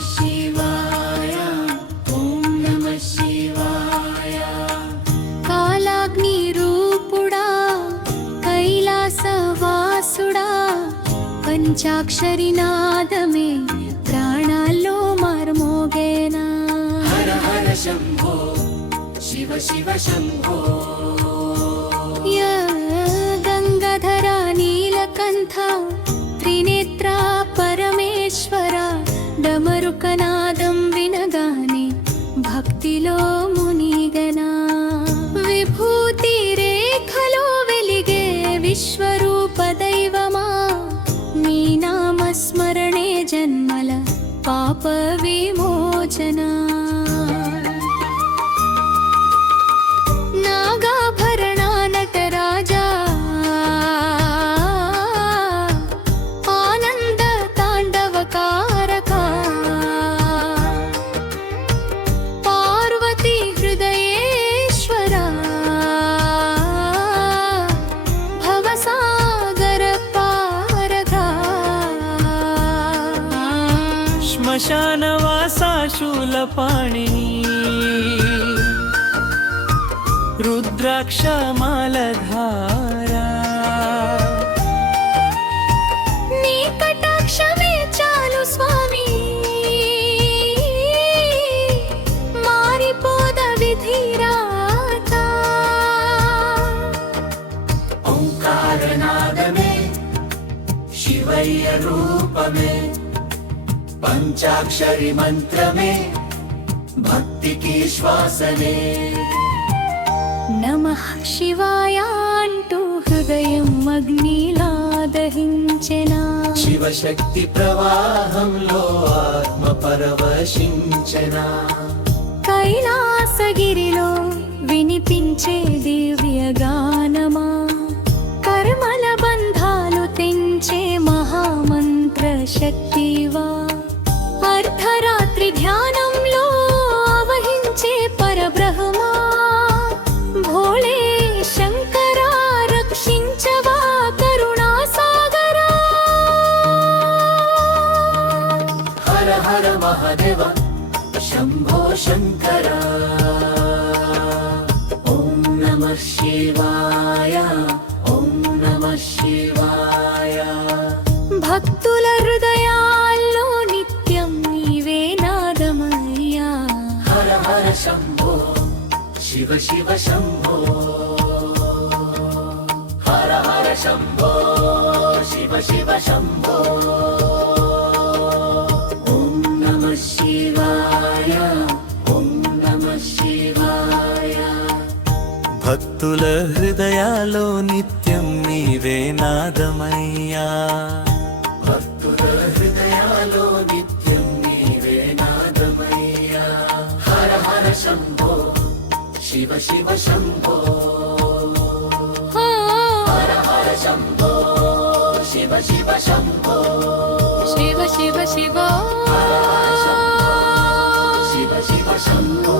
शिवाय ॐ नमः शिवाय कालाग्निरूपुडा कैलासवासुडा పంచాక్షరినాదమే ప్రాణాల్లో మార్మోగేనా హర హర శంభో శివ శివ శంభో గంగాధర నీలకంఠ త్రినేత్ర పరమేశ్వర డమరుకనాదం వినగానే భక్తిలో మునిగనా విభూతి రేఖలో వెలిగే విశ్వరూప దైవమా నీ నామస్మరణే జన్మల పాప విమోచన నాగాభరణ నటరాజా ఆనంద తాండవకారక పార్వతీ హృదయేశ్వర భవసాగర పారక శ్మశానవాసా శూలపాణిని రుద్రాక్షమాలధారా నీ కటాక్షమే చాలు స్వామి మారిపోద విధిరాత ఓంకారనాదమే శివయ్య రూపమే పంచాక్షరి మంత్రమే భక్తికి శ్వాసనే నమః శివాయ అంటూ హృదయం అగ్నిలా దహించెనా శివశక్తి ప్రవాహంలో ఆత్మ పరవశించెనా కైలాసగిరిలో వినిపించే దివ్య గానమా కర్మల బంధాలు తెంచే మహామంత్ర శక్తివా అర్ధరాత్రి ధ్యానంలో ఆవహించే పరబ్రహ్మా భోళే శంకరా రక్షించవా కరుణా సాగరా హర హర మహాదేవ శంభో శంకర ఓం నమః శివాయ ఓం నమః శివాయ భక్తుల హృదయాల్లో నిత్యం నీవే నాదమయ్యా హర హర శంభో శివ శివ శంభో హర హర శంభో శివ శివ శంభో ఓం నమః శివాయ ఓం నమః శివాయ భక్తుల హృదయాలో నిత్యం నీవే నాదమయ్యా భక్తుల హృదయాలో నిత్యం నీవే నాదమయ్యా హర హర శంభో శివ శివ శంభో హర హర శంభో శివ శివ శంభో శివ శివ శివ హర హర శంభో శివ శివ శంభో